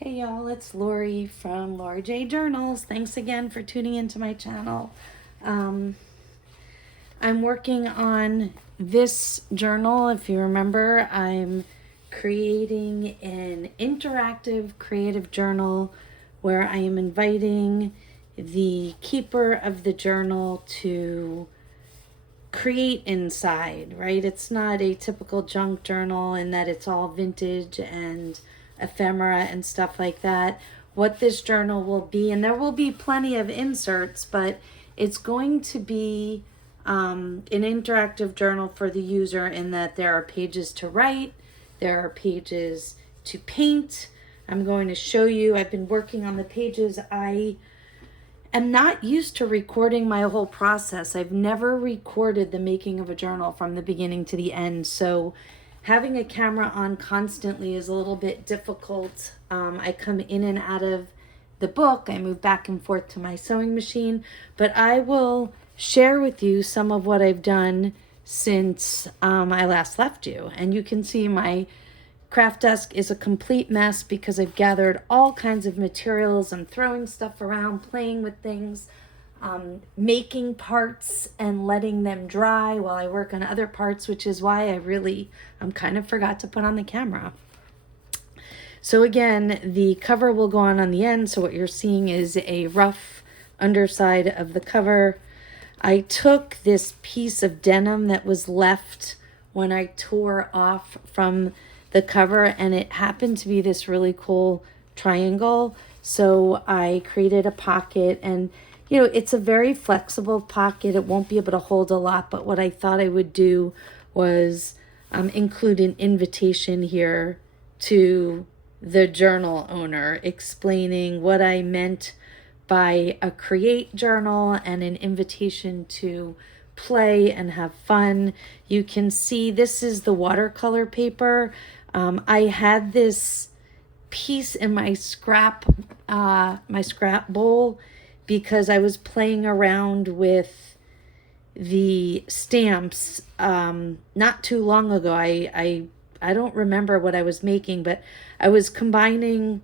Hey y'all, it's Lori from Lori J Journals. Thanks again for tuning into my channel. Um, I'm working on this journal. If you remember, I'm creating an interactive creative journal where I am inviting the keeper of the journal to create inside, right? It's not a typical junk journal in that it's all vintage and ephemera and stuff like that. What this journal will be, and there will be plenty of inserts, but it's going to be an interactive journal for the user in that there are pages to write, there are pages to paint. I'm going to show you, I've been working on the pages. I'm not used to recording my whole process. I've never recorded the making of a journal from the beginning to the end. So having a camera on constantly is a little bit difficult. I come in and out of the book. I move back and forth to my sewing machine, but I will share with you some of what I've done since I last left you. And you can see my craft desk is a complete mess because I've gathered all kinds of materials. I'm throwing stuff around, playing with things, making parts and letting them dry while I work on other parts, which is why I'm kind of forgot to put on the camera. So again, the cover will go on the end. So what you're seeing is a rough underside of the cover. I took this piece of denim that was left when I tore off from the cover, and it happened to be this really cool triangle. So I created a pocket, and it's a very flexible pocket. It won't be able to hold a lot, but what I thought I would do was include an invitation here to the journal owner explaining what I meant by a create journal and an invitation to play and have fun. You can see this is the watercolor paper. I had this piece in my scrap bowl because I was playing around with the stamps not too long ago. I don't remember what I was making, but I was combining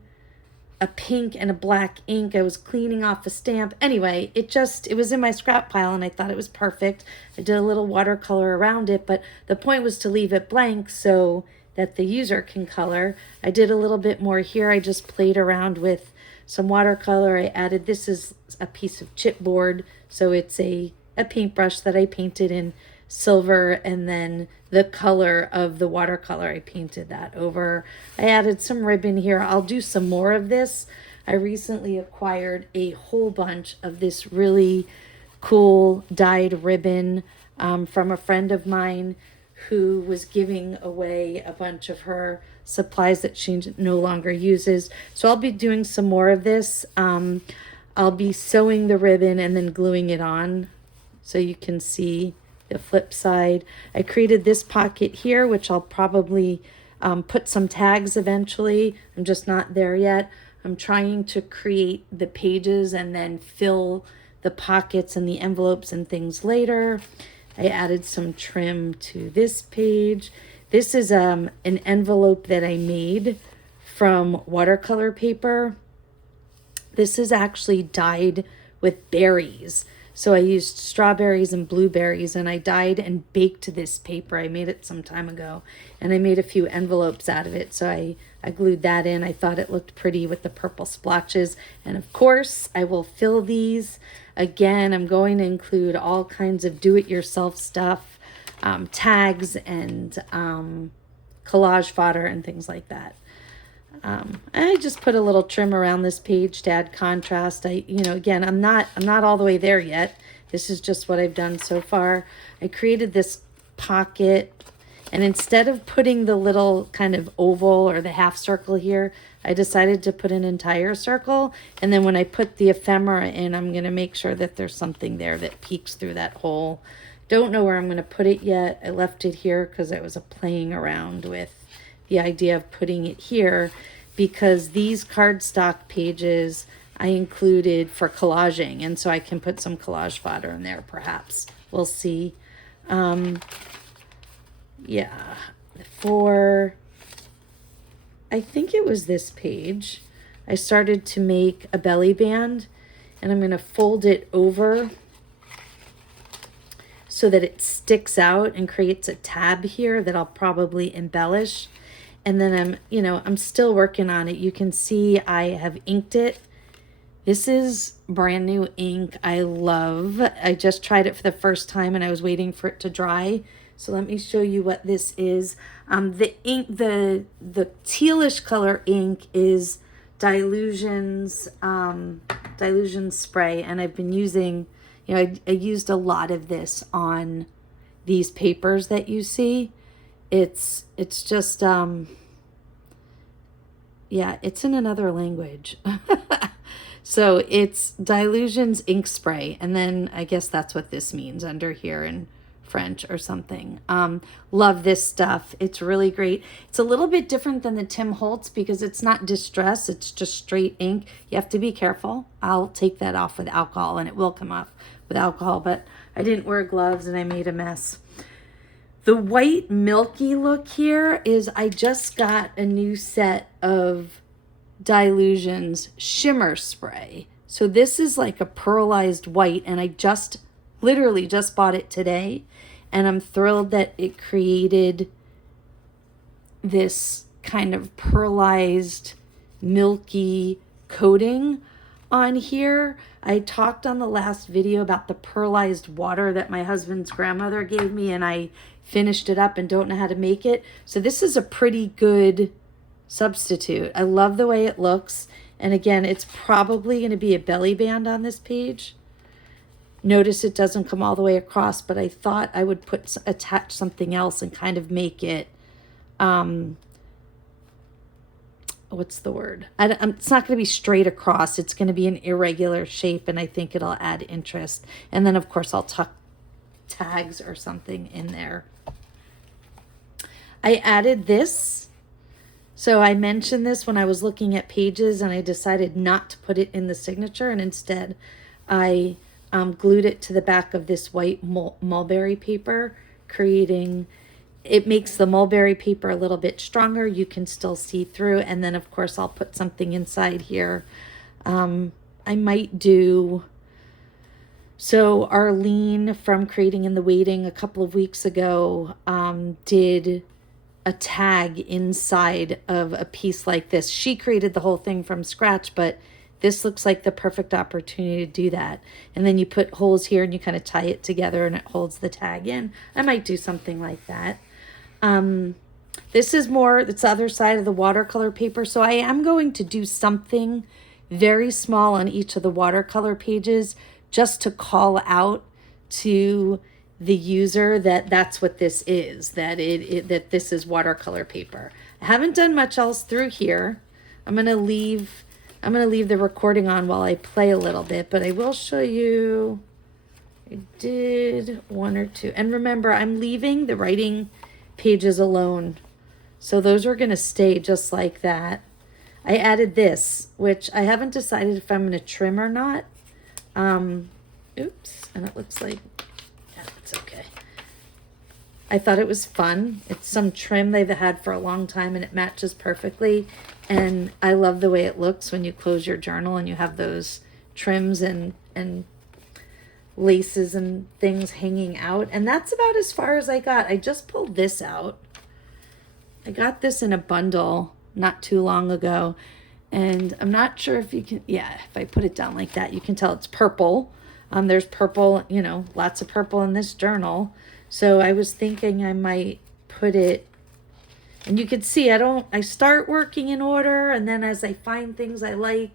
a pink and a black ink. I was cleaning off a stamp. Anyway, it was in my scrap pile and I thought it was perfect. I did a little watercolor around it, but the point was to leave it blank so that the user can color. I did a little bit more here. I just played around with some watercolor. I added, this is a piece of chipboard, so it's a paintbrush that I painted in silver, and then the color of the watercolor, I painted that over. I added some ribbon here. I'll do some more of this. I recently acquired a whole bunch of this really cool dyed ribbon from a friend of mine who was giving away a bunch of her supplies that she no longer uses. So I'll be doing some more of this. I'll be sewing the ribbon and then gluing it on so you can see the flip side. I created this pocket here, which I'll probably put some tags eventually. I'm just not there yet. I'm trying to create the pages and then fill the pockets and the envelopes and things later. I added some trim to this page. This is an envelope that I made from watercolor paper. This is actually dyed with berries. So I used strawberries and blueberries, and I dyed and baked this paper. I made it some time ago, and I made a few envelopes out of it. So I glued that in. I thought it looked pretty with the purple splotches. And of course, I will fill these. Again, I'm going to include all kinds of do-it-yourself stuff, tags and collage fodder and things like that. I just put a little trim around this page to add contrast. Again, I'm not all the way there yet. This is just what I've done so far. I created this pocket, and instead of putting the little kind of oval or the half circle here, I decided to put an entire circle. And then when I put the ephemera in, I'm going to make sure that there's something there that peeks through that hole. Don't know where I'm going to put it yet. I left it here because I was playing around with the idea of putting it here, because these cardstock pages I included for collaging, and so I can put some collage fodder in there perhaps. We'll see. Yeah, for, I think it was this page. I started to make a belly band, and I'm going to fold it over so that it sticks out and creates a tab here that I'll probably embellish. And then I'm still working on it. You can see I have inked it. This is brand new ink. I love. I just tried it for the first time and I was waiting for it to dry. So let me show you what this is. The ink, the tealish color ink is Dilution's Dilution spray, and I've been using, I used a lot of this on these papers that you see. It's just yeah, it's in another language. So it's Dilution's ink spray, and then I guess that's what this means under here in French or something. Love this stuff. It's really great. It's a little bit different than the Tim Holtz because it's not distress, it's just straight ink. You have to be careful. I'll take that off with alcohol, and it will come off with alcohol, but I didn't wear gloves and I made a mess. The white milky look here is I just got a new set of Dilution's shimmer spray. So this is like a pearlized white, and I literally just bought it today, and I'm thrilled that it created this kind of pearlized milky coating on here. I talked on the last video about the pearlized water that my husband's grandmother gave me, and I finished it up and don't know how to make it. So this is a pretty good substitute. I love the way it looks. And again, it's probably going to be a belly band on this page. Notice it doesn't come all the way across, but I thought I would attach something else and kind of make it, what's the word? It's not going to be straight across. It's going to be an irregular shape, and I think it'll add interest. And then, of course, I'll tuck tags or something in there. I added this. So I mentioned this when I was looking at pages, and I decided not to put it in the signature, and instead I glued it to the back of this white mulberry paper, it makes the mulberry paper a little bit stronger. You can still see through. And then, of course, I'll put something inside here. I might do... So Arlene from Creating in the Waiting a couple of weeks ago did a tag inside of a piece like this. She created the whole thing from scratch, but this looks like the perfect opportunity to do that. And then you put holes here and you kind of tie it together and it holds the tag in. I might do something like that. This is it's the other side of the watercolor paper. So I am going to do something very small on each of the watercolor pages just to call out to the user that that's what this is, that this is watercolor paper. I haven't done much else through here. I'm going to leave the recording on while I play a little bit, but I will show you. I did one or two. And remember, I'm leaving the writing pages alone. So those are going to stay just like that. I added this, which I haven't decided if I'm going to trim or not. Oops, and it looks like, yeah, it's okay. I thought it was fun. It's some trim they've had for a long time, and it matches perfectly. And I love the way it looks when you close your journal and you have those trims and laces and things hanging out. And that's about as far as I got. I just pulled this out. I got this in a bundle not too long ago. And I'm not sure if you can, yeah, if I put it down like that, you can tell it's purple. There's purple, lots of purple in this journal. So I was thinking I might put it, and you could see I start working in order, and then as I find things I like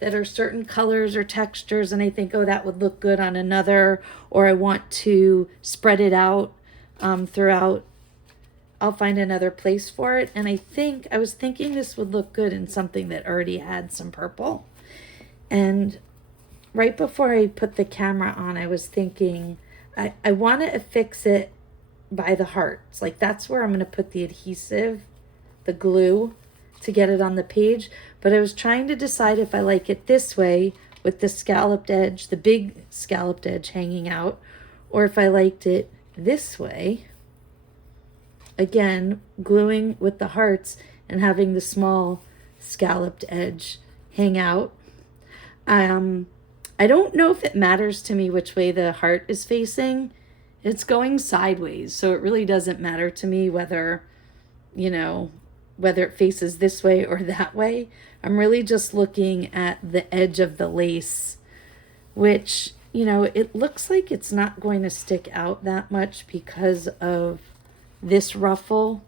that are certain colors or textures, and I think, oh, that would look good on another, or I want to spread it out throughout, I'll find another place for it. And I was thinking this would look good in something that already had some purple. And right before I put the camera on, I was thinking, I want to affix it by the hearts. Like that's where I'm going to put the adhesive, the glue, to get it on the page. But I was trying to decide if I like it this way with the scalloped edge, the big scalloped edge hanging out, or if I liked it this way. Again, gluing with the hearts and having the small scalloped edge hang out. I don't know if it matters to me which way the heart is facing. It's going sideways, so it really doesn't matter to me whether, you know, whether it faces this way or that way. I'm really just looking at the edge of the lace, which, you know, it looks like it's not going to stick out that much because of this ruffle.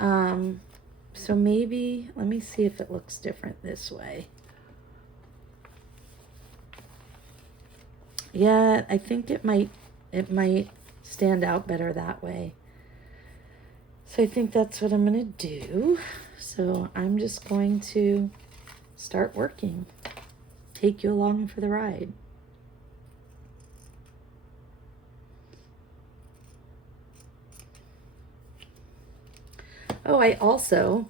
So maybe, let me see if it looks different this way. Yeah, I think it might stand out better that way. So I think that's what I'm going to do. So I'm just going to start working. Take you along for the ride. Oh, I also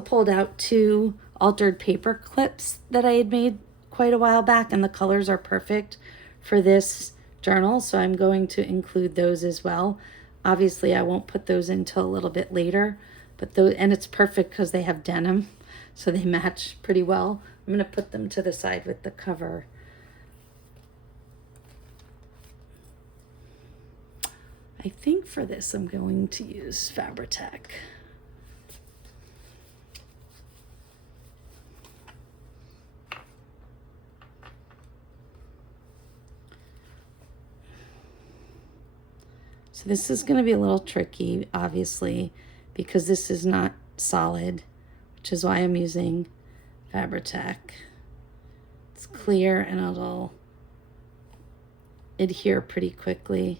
pulled out 2 altered paper clips that I had made quite a while back, and the colors are perfect for this journal, so I'm going to include those as well. Obviously, I won't put those until a little bit later, but those, and it's perfect because they have denim, so they match pretty well. I'm going to put them to the side with the cover. I think for this, I'm going to use Fabri-Tac. So this is going to be a little tricky, obviously, because this is not solid, which is why I'm using Fabri-Tac. It's clear and it'll adhere pretty quickly.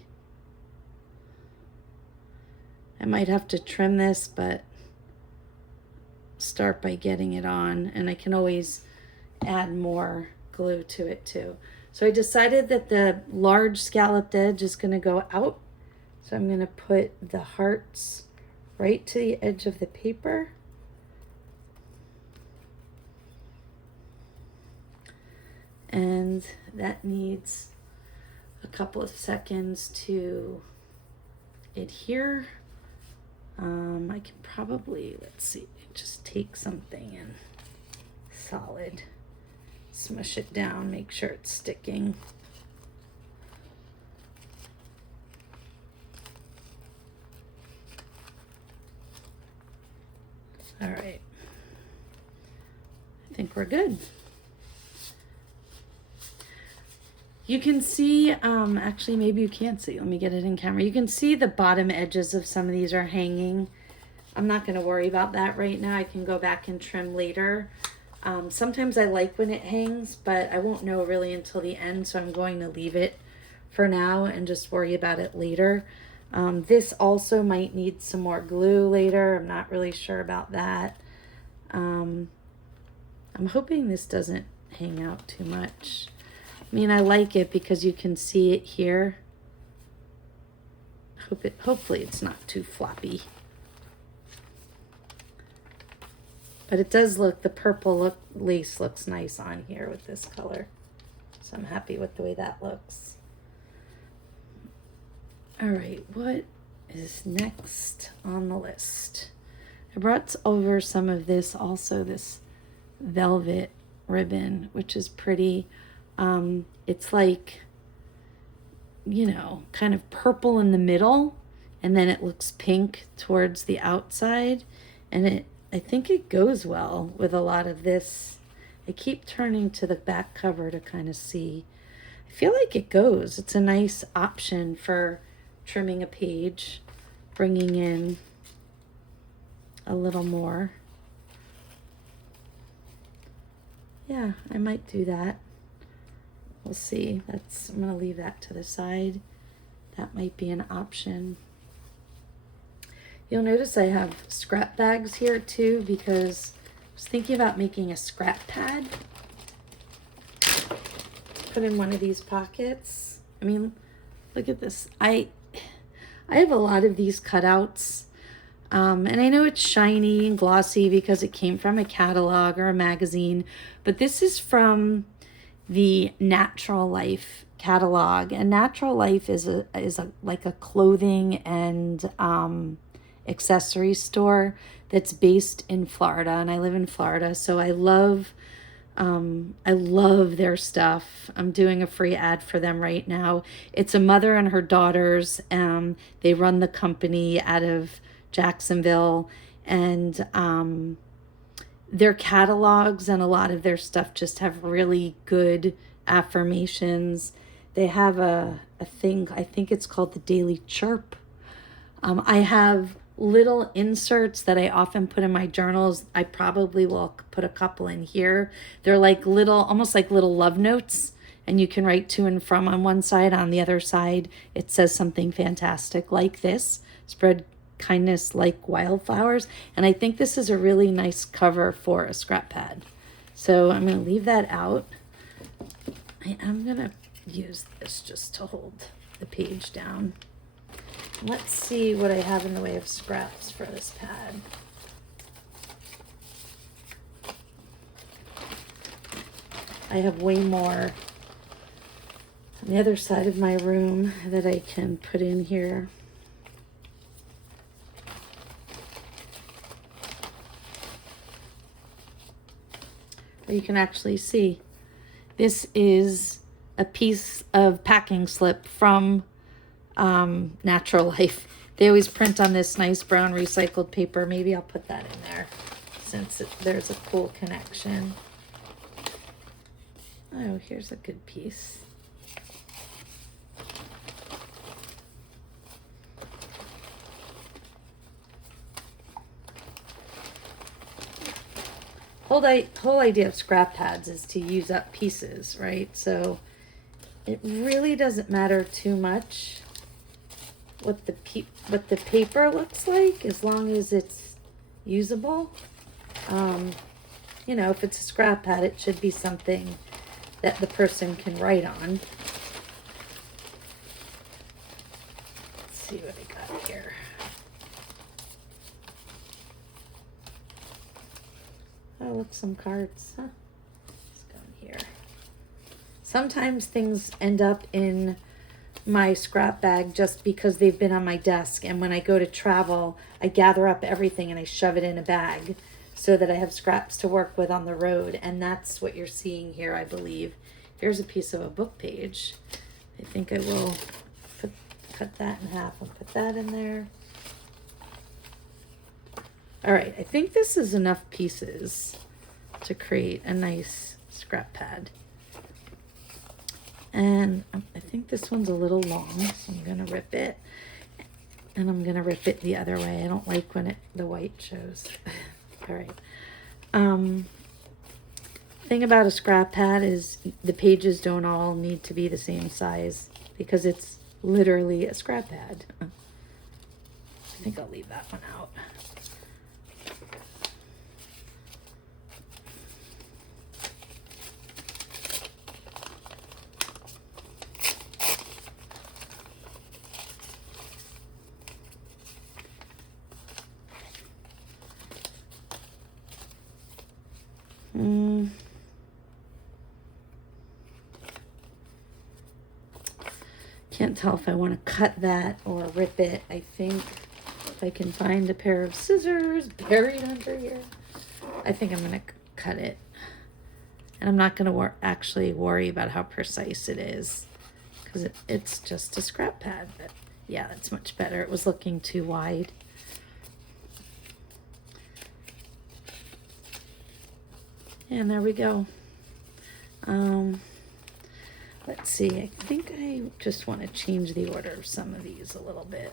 I might have to trim this, but start by getting it on, and I can always add more glue to it too. So I decided that the large scalloped edge is going to go out. So I'm going to put the hearts right to the edge of the paper. And that needs a couple of seconds to adhere. I can probably, let's see, just take something and solid, smush it down, make sure it's sticking. All right, I think we're good. You can see, actually maybe you can't see, let me get it in camera. You can see the bottom edges of some of these are hanging. I'm not gonna worry about that right now. I can go back and trim later. Sometimes I like when it hangs, but I won't know really until the end, so I'm going to leave it for now and just worry about it later. This also might need some more glue later. I'm not really sure about that. I'm hoping this doesn't hang out too much. I mean, I like it because you can see it here. Hopefully it's not too floppy. But it does look, the purple lace looks nice on here with this color. So I'm happy with the way that looks. All right, what is next on the list? I brought over some of this, also this velvet ribbon, which is pretty. It's like, you know, kind of purple in the middle, and then it looks pink towards the outside, and I think it goes well with a lot of this. I keep turning to the back cover to kind of see. I feel like it goes. It's a nice option for trimming a page, bringing in a little more. Yeah, I might do that. We'll see. I'm going to leave that to the side. That might be an option. You'll notice I have scrap bags here too, because I was thinking about making a scrap pad. Put in one of these pockets. I mean, look at this. I have a lot of these cutouts. And I know it's shiny and glossy because it came from a catalog or a magazine, but this is from the Natural Life catalog, and Natural Life is like a clothing and accessory store that's based in Florida, and I live in Florida, so I love I love their stuff. I'm doing a free ad for them right now. It's a mother and her daughters. They run the company out of Jacksonville, and their catalogs and a lot of their stuff just have really good affirmations. They have a thing, I think it's called the Daily Chirp. I have little inserts that I often put in my journals. I probably will put a couple in here. They're like little, almost like little love notes, and you can write to and from on one side. On the other side, it says something fantastic like this: spread kindness like wildflowers. And I think this is a really nice cover for a scrap pad. So I'm going to leave that out. I am going to use this just to hold the page down. Let's see what I have in the way of scraps for this pad. I have way more on the other side of my room that I can put in here. You can actually see this is a piece of packing slip from Natural Life. They always print on this nice brown recycled paper. Maybe I'll put that in there since there's a cool connection. Oh, here's a good piece. Whole idea of scrap pads is to use up pieces, right? So it really doesn't matter too much what the paper looks like, as long as it's usable. You know, if it's a scrap pad, it should be something that the person can write on. Let's see what I got here. Oh, look, some cards. Huh? Let's go in here. Sometimes things end up in my scrap bag just because they've been on my desk, and when I go to travel, I gather up everything and I shove it in a bag so that I have scraps to work with on the road. And that's what you're seeing here, I believe. Here's a piece of a book page. I think I will cut that in half and put that in there. All right, I think this is enough pieces to create a nice scrap pad. And I think this one's a little long, so I'm gonna rip it. And I'm gonna rip it the other way. I don't like when the white shows. All right. Thing about a scrap pad is the pages don't all need to be the same size because it's literally a scrap pad. I think I'll leave that one out. Can't tell if I want to cut that or rip it. I think if I can find a pair of scissors buried under here, I think I'm going to cut it. And I'm not going to actually worry about how precise it is because it's just a scrap pad. But yeah, that's much better. It was looking too wide. And there we go. Let's see, I think I just want to change the order of some of these a little bit.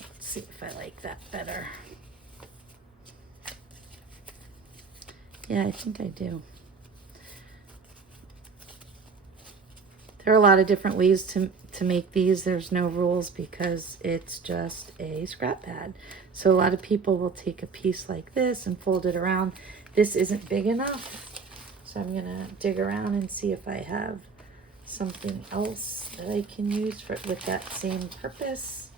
Let's see if I like that better. Yeah, I think I do. There are a lot of different ways to make these. There's no rules because it's just a scrap pad. So a lot of people will take a piece like this and fold it around. This isn't big enough, so I'm gonna dig around and see if I have something else that I can use with that same purpose.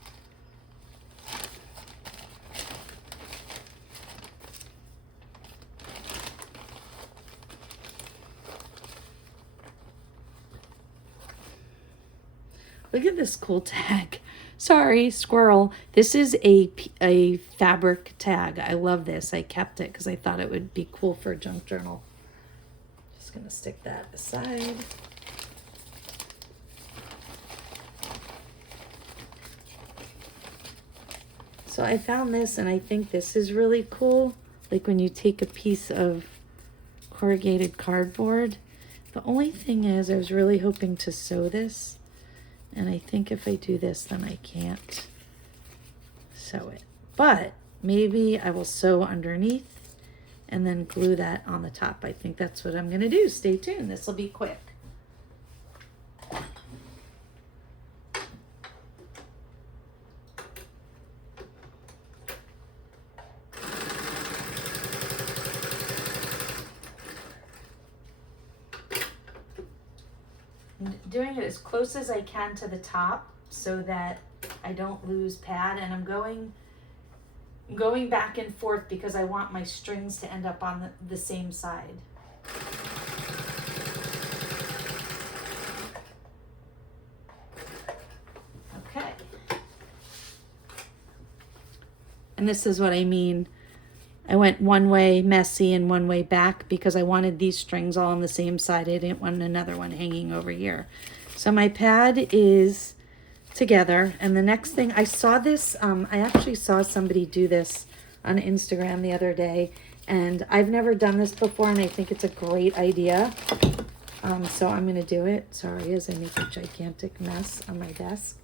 Look at this cool tag. Sorry, squirrel. This is a fabric tag. I love this. I kept it because I thought it would be cool for a junk journal. Just gonna stick that aside. So I found this and I think this is really cool. Like when you take a piece of corrugated cardboard. The only thing is I was really hoping to sew this. And I think if I do this, then I can't sew it. But maybe I will sew underneath and then glue that on the top. I think that's what I'm gonna do. Stay tuned, this will be quick. Doing it as close as I can to the top so that I don't lose pad, and I'm going back and forth because I want my strings to end up on the same side. Okay. And this is what I mean. I went one way messy and one way back because I wanted these strings all on the same side. I didn't want another one hanging over here. So my pad is together. And the next thing, I saw this, I actually saw somebody do this on Instagram the other day. And I've never done this before and I think it's a great idea. So I'm going to do it. Sorry, as I make a gigantic mess on my desk.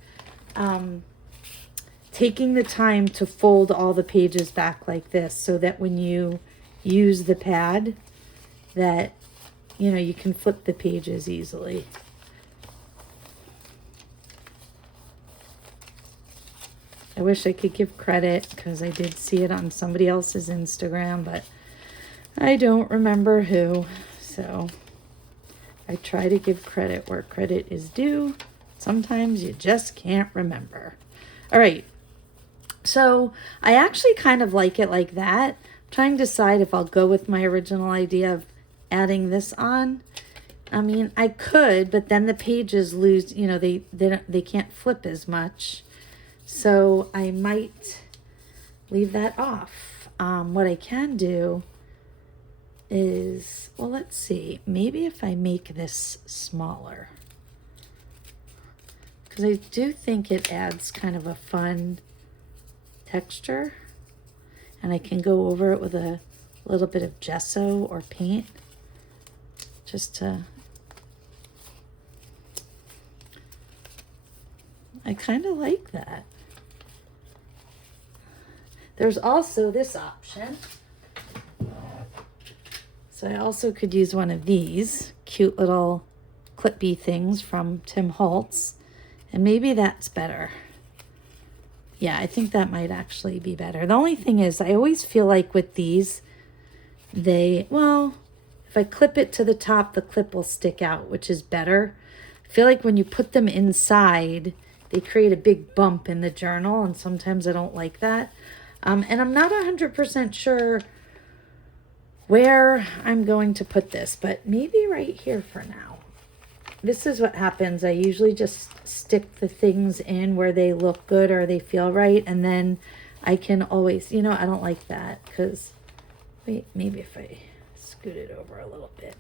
Taking the time to fold all the pages back like this so that when you use the pad that, you know, you can flip the pages easily. I wish I could give credit because I did see it on somebody else's Instagram, but I don't remember who. So I try to give credit where credit is due. Sometimes you just can't remember. All right. So I actually kind of like it like that. I'm trying to decide if I'll go with my original idea of adding this on. I mean, I could, but then the pages lose, you know, they can't flip as much. So I might leave that off. What I can do is, well, let's see. Maybe if I make this smaller. Because I do think it adds kind of a fun texture, and I can go over it with a little bit of gesso or paint just to, I kind of like that. There's also this option. So I also could use one of these cute little clippy things from Tim Holtz, and maybe that's better. Yeah, I think that might actually be better. The only thing is I always feel like with these, well, if I clip it to the top, the clip will stick out, which is better. I feel like when you put them inside, they create a big bump in the journal, and sometimes I don't like that. And I'm not 100% sure where I'm going to put this, but maybe right here for now. This is what happens. I usually just stick the things in where they look good or they feel right. And then I can always, you know, I don't like that because, wait, maybe if I scoot it over a little bit.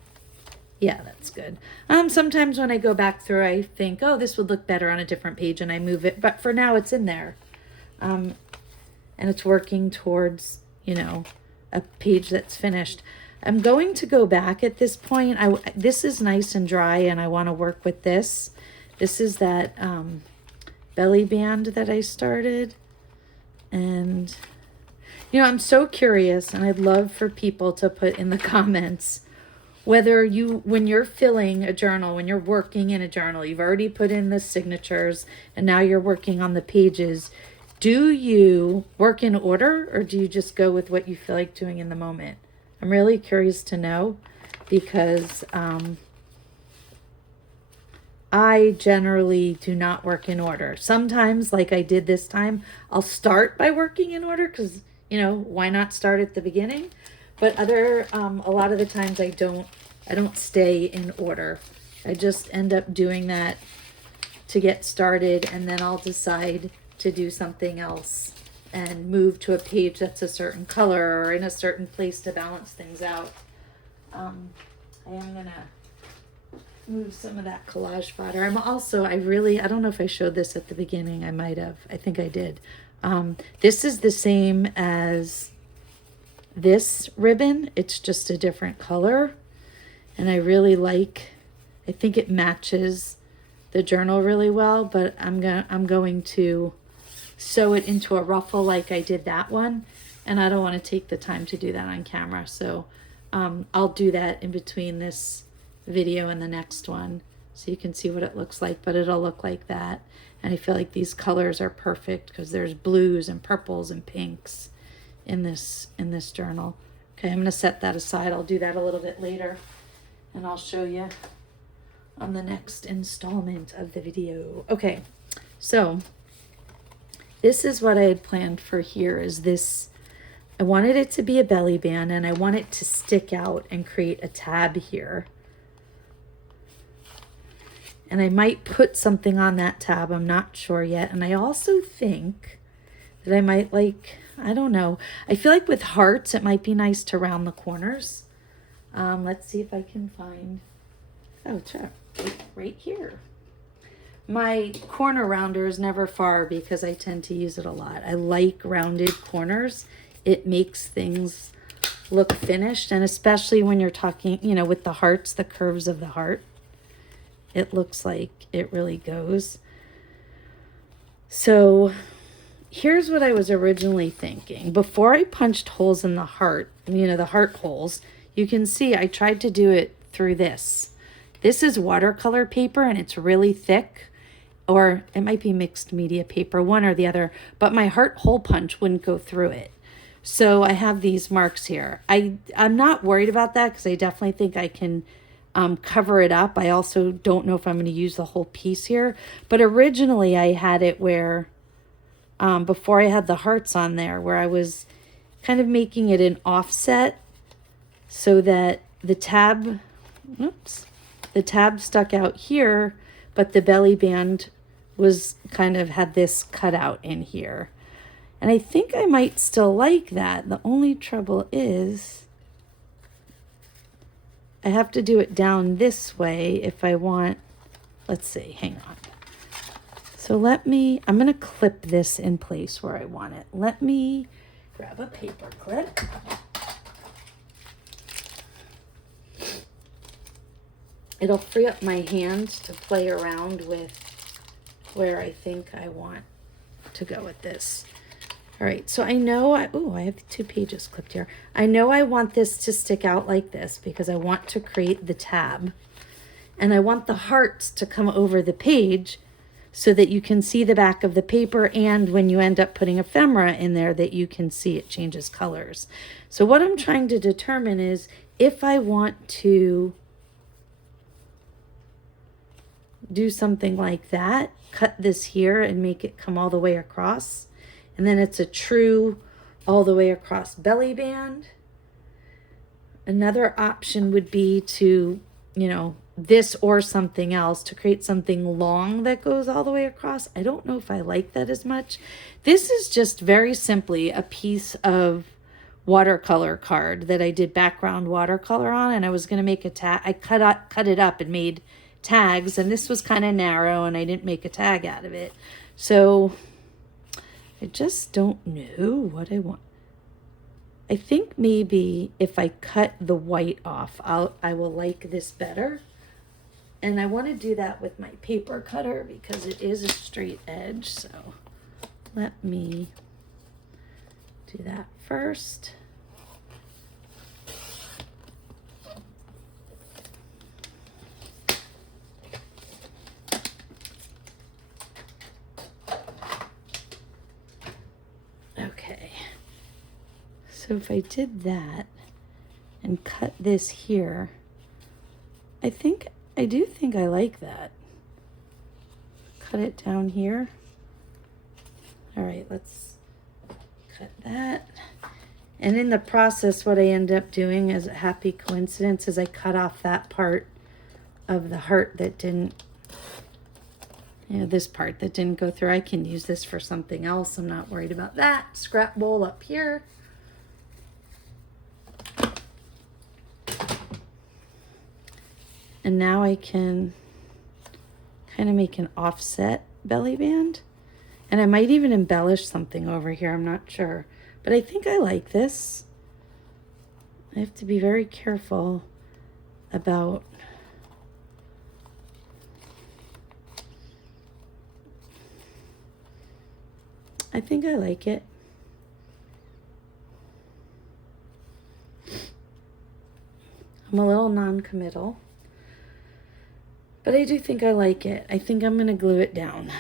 Yeah, that's good. Sometimes when I go back through, I think, oh, this would look better on a different page and I move it. But for now, it's in there. And it's working towards, you know, a page that's finished. I'm going to go back at this point. This is nice and dry and I want to work with this. This is that belly band that I started. And, you know, I'm so curious and I'd love for people to put in the comments whether you, when you're filling a journal, when you're working in a journal, you've already put in the signatures and now you're working on the pages. Do you work in order or do you just go with what you feel like doing in the moment? I'm really curious to know because I generally do not work in order. Sometimes, like I did this time, I'll start by working in order because, you know, why not start at the beginning? But a lot of the times I don't stay in order. I just end up doing that to get started and then I'll decide to do something else and move to a page that's a certain color or in a certain place to balance things out. I am gonna move some of that collage fodder. I don't know if I showed this at the beginning. I might have. I think I did. This is the same as this ribbon. It's just a different color. And I think it matches the journal really well, but I'm going to sew it into a ruffle like I did that one. And I don't want to take the time to do that on camera. So I'll do that in between this video and the next one so you can see what it looks like, but it'll look like that. And I feel like these colors are perfect because there's blues and purples and pinks in this journal. Okay, I'm going to set that aside. I'll do that a little bit later and I'll show you on the next installment of the video. Okay, so this is what I had planned for here is this. I wanted it to be a belly band and I want it to stick out and create a tab here. And I might put something on that tab. I'm not sure yet. And I also think that I might I don't know. I feel like with hearts, it might be nice to round the corners. Let's see if I can find, it's right here. My corner rounder is never far because I tend to use it a lot. I like rounded corners. It makes things look finished. And especially when you're talking, with the hearts, the curves of the heart, it looks like it really goes. So here's what I was originally thinking. Before I punched holes in the heart, the heart holes, you can see I tried to do it through this. This is watercolor paper and it's really thick, or it might be mixed media paper, one or the other, but my heart hole punch wouldn't go through it. So I have these marks here. I'm not worried about that because I definitely think I can cover it up. I also don't know if I'm going to use the whole piece here, but originally I had it where, before I had the hearts on there, where I was kind of making it an offset so that the tab stuck out here, but the belly band was kind of had this cut out in here. And I think I might still like that. The only trouble is I have to do it down this way if I want, let's see, hang on. So I'm going to clip this in place where I want it. Let me grab a paper clip. It'll free up my hands to play around with where I think I want to go with this. All right, so I know, I have 2 pages clipped here. I know I want this to stick out like this because I want to create the tab. And I want the hearts to come over the page so that you can see the back of the paper, and when you end up putting ephemera in there that you can see it changes colors. So what I'm trying to determine is if I want to do something like that, cut this here and make it come all the way across, and then it's a true all the way across belly band. Another option would be to, this or something else to create something long that goes all the way across. I don't know if I like that as much. This is just very simply a piece of watercolor card that I did background watercolor on, and I was going to make a tag. I cut it up and made tags, and this was kind of narrow and I didn't make a tag out of it. So I just don't know what I want. I think maybe if I cut the white off, I will like this better. And I want to do that with my paper cutter because it is a straight edge. So let me do that first. Okay. So if I did that and cut this here, I do think I like that. Cut it down here. All right, let's cut that. And in the process, what I end up doing as a happy coincidence is I cut off that part of the heart that didn't You know, this part that didn't go through, I can use this for something else. I'm not worried about that. Scrap bowl up here. And now I can kind of make an offset belly band. And I might even embellish something over here. I'm not sure. But I think I like this. I have to be very careful about I think I like it. I'm a little non-committal, but I do think I like it. I think I'm gonna glue it down.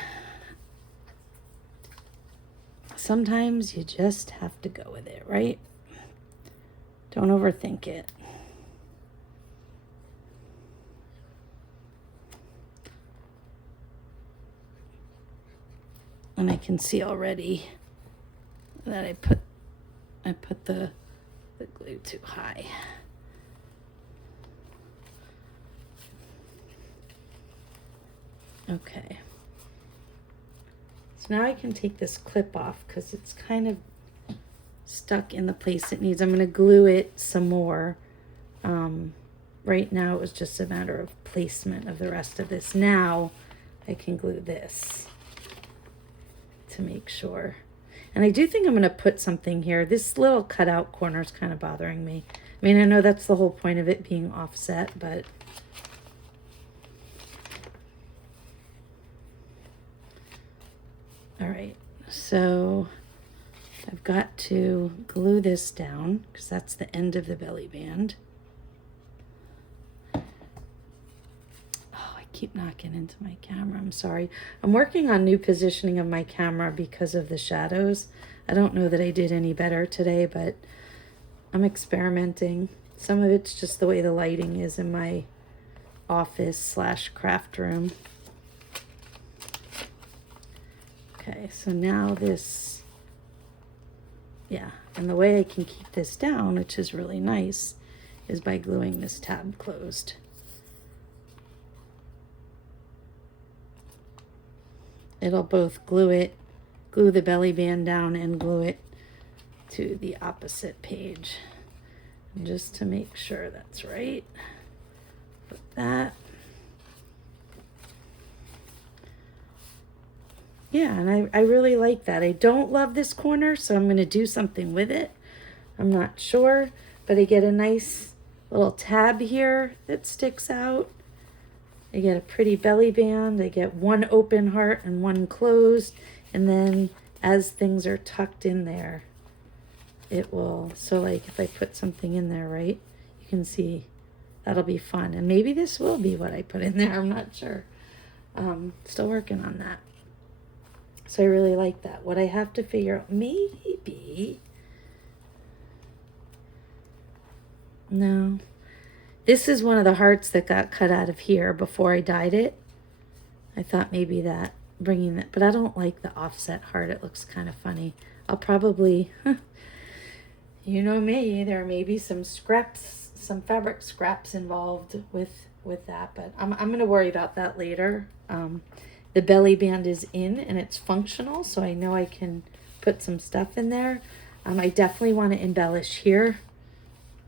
Sometimes you just have to go with it, right? Don't overthink it. And I can see already that I put the glue too high. Okay. So now I can take this clip off because it's kind of stuck in the place it needs. I'm going to glue it some more. Right now it was just a matter of placement of the rest of this. Now I can glue this to make sure. And I do think I'm going to put something here. This little cutout corner is kind of bothering me. I mean, I know that's the whole point of it being offset, but all right, so I've got to glue this down because that's the end of the belly band. Keep knocking into my camera. I'm sorry. I'm working on new positioning of my camera because of the shadows. I don't know that I did any better today, but I'm experimenting. Some of it's just the way the lighting is in my office/craft room. Okay, so now this, yeah, and the way I can keep this down, which is really nice, is by gluing this tab closed. It'll both glue the belly band down and glue it to the opposite page. And just to make sure that's right, put that. Yeah, and I really like that. I don't love this corner, so I'm going to do something with it. I'm not sure, but I get a nice little tab here that sticks out. I get a pretty belly band. I get one open heart and one closed. And then as things are tucked in there, it will, so like if I put something in there, right, you can see that'll be fun. And maybe this will be what I put in there. I'm not sure. Still working on that. So I really like that. What I have to figure out, maybe, no. This is one of the hearts that got cut out of here before I dyed it. I thought maybe that, bringing that, but I don't like the offset heart. It looks kind of funny. I'll probably, you know me, there may be some scraps, some fabric scraps involved with that, but I'm going to worry about that later. The belly band is in and it's functional, so I know I can put some stuff in there. I definitely want to embellish here.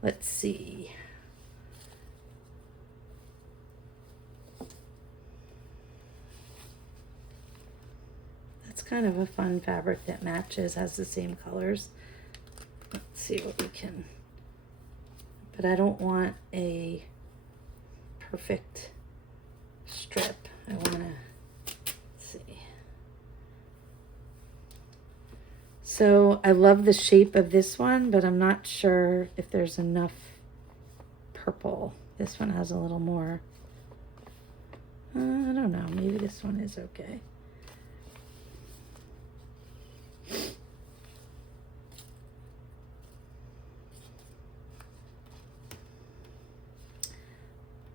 Let's see. Kind of a fun fabric that matches, has the same colors. Let's see what we can, but I don't want a perfect strip. I want to, see. So I love the shape of this one, but I'm not sure if there's enough purple. This one has a little more. I don't know, maybe this one is okay.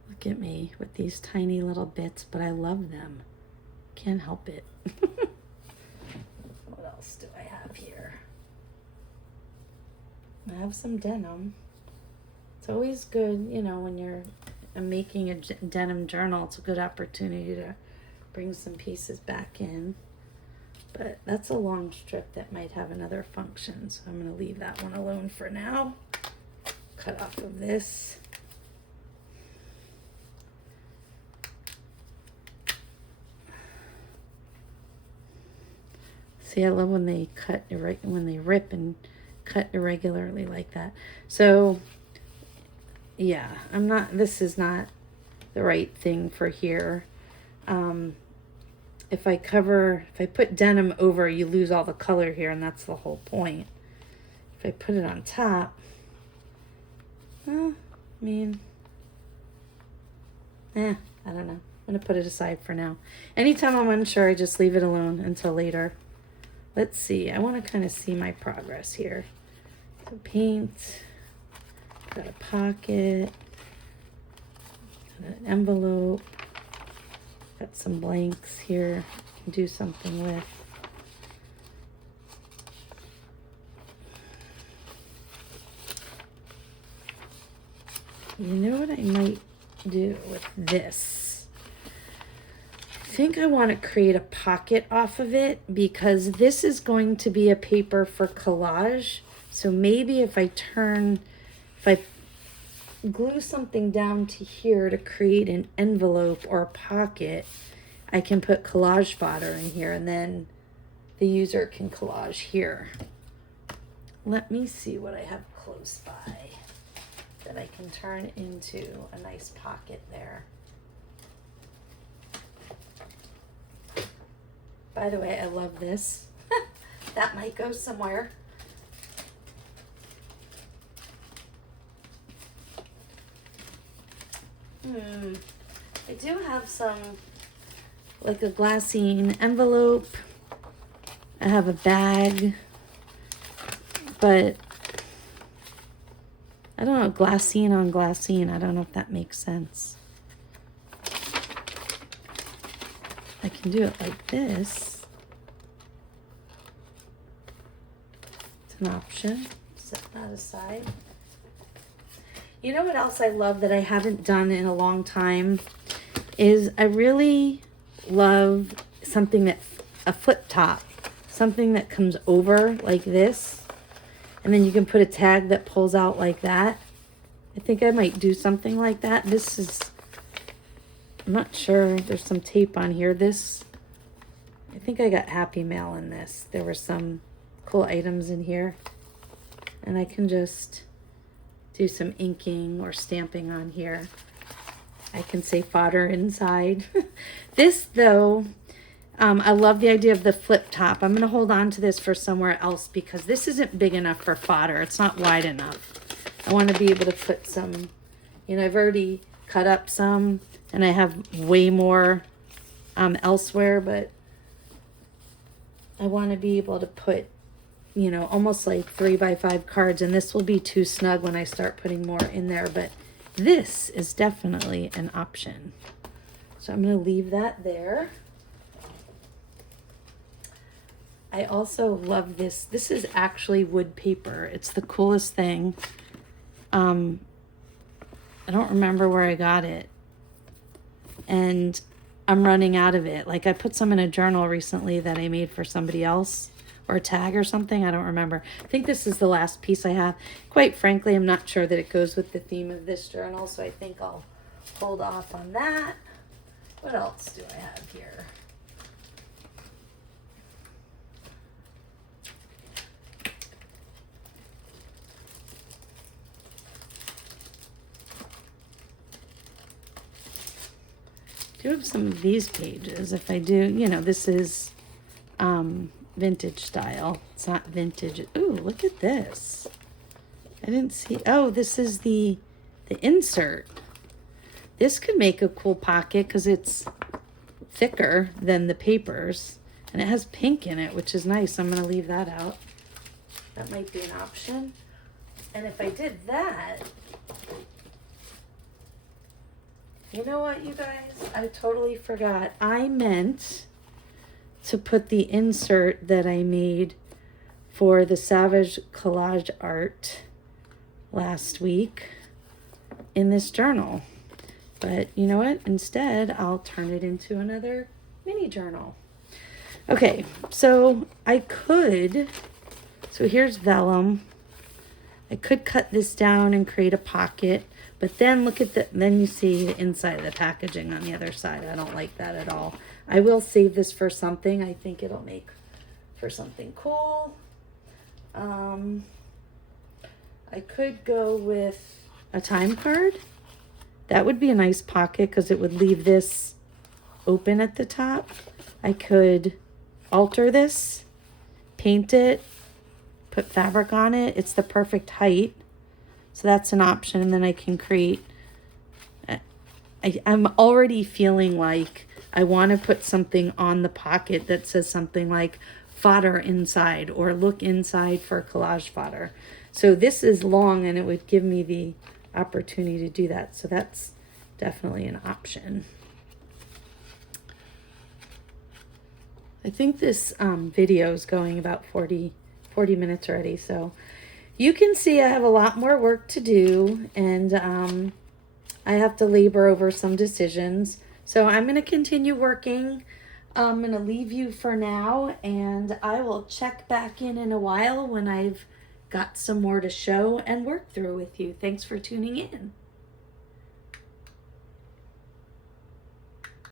Look at me with these tiny little bits, but I love them. Can't help it. What else do I have here? I have some denim. It's always good, you know, when you're making a denim journal, it's a good opportunity to bring some pieces back in. But that's a long strip that might have another function, so I'm going to leave that one alone for now. Cut off of this. See, I love when they when they rip and cut irregularly like that. So, yeah, this is not the right thing for here. If I put denim over, you lose all the color here, and that's the whole point. If I put it on top, well, I mean, I don't know. I'm going to put it aside for now. Anytime I'm unsure, I just leave it alone until later. Let's see. I want to kind of see my progress here. So paint, got a pocket, got an envelope, got some blanks here I can do something with. You know what I might do with this? I think I want to create a pocket off of it because this is going to be a paper for collage. So maybe if I glue something down to here to create an envelope or a pocket, I can put collage fodder in here and then the user can collage here. Let me see what I have close by that I can turn into a nice pocket there. By the way, I love this. That might go somewhere. I do have some, like a glassine envelope. I have a bag, but I don't know, glassine on glassine. I don't know if that makes sense. I can do it like this. It's an option. Set that aside. You know what else I love that I haven't done in a long time is I really love something a flip top, something that comes over like this, and then you can put a tag that pulls out like that. I think I might do something like that. This is, I'm not sure, there's some tape on here. I think I got Happy Mail in this. There were some cool items in here, and I can just do some inking or stamping on here. I can say fodder inside. This though, I love the idea of the flip top. I'm gonna hold on to this for somewhere else because this isn't big enough for fodder. It's not wide enough. I want to be able to put some, I've already cut up some and I have way more elsewhere, but I want to be able to put almost like 3x5 cards, and this will be too snug when I start putting more in there, but this is definitely an option. So I'm going to leave that there. I also love this. This is actually wood paper. It's the coolest thing. I don't remember where I got it, and I'm running out of it. Like I put some in a journal recently that I made for somebody else, or a tag or something. I don't remember. I think this is the last piece I have. Quite frankly, I'm not sure that it goes with the theme of this journal, so I think I'll hold off on that. What else do I have here? I do have some of these pages. If I do, this is vintage style. It's not vintage. Ooh, look at this. I didn't see. Oh, this is the insert. This could make a cool pocket because it's thicker than the papers and it has pink in it, which is nice. I'm going to leave that out. That might be an option. And if I did that, you know what, you guys? I totally forgot. I meant to put the insert that I made for the Savage Collage Art last week in this journal. But you know what? Instead, I'll turn it into another mini journal. Okay, so so here's vellum. I could cut this down and create a pocket, but then look at then you see the inside of the packaging on the other side. I don't like that at all. I will save this for something. I think it'll make for something cool. I could go with a time card. That would be a nice pocket because it would leave this open at the top. I could alter this, paint it, put fabric on it. It's the perfect height. So that's an option. And then I can create, I'm already feeling like I want to put something on the pocket that says something like fodder inside or look inside for collage fodder. So this is long and it would give me the opportunity to do that. So that's definitely an option. I think this video is going about 40 minutes already. So you can see I have a lot more work to do, and I have to labor over some decisions. So I'm going to continue working. I'm going to leave you for now, and I will check back in a while when I've got some more to show and work through with you. Thanks for tuning in.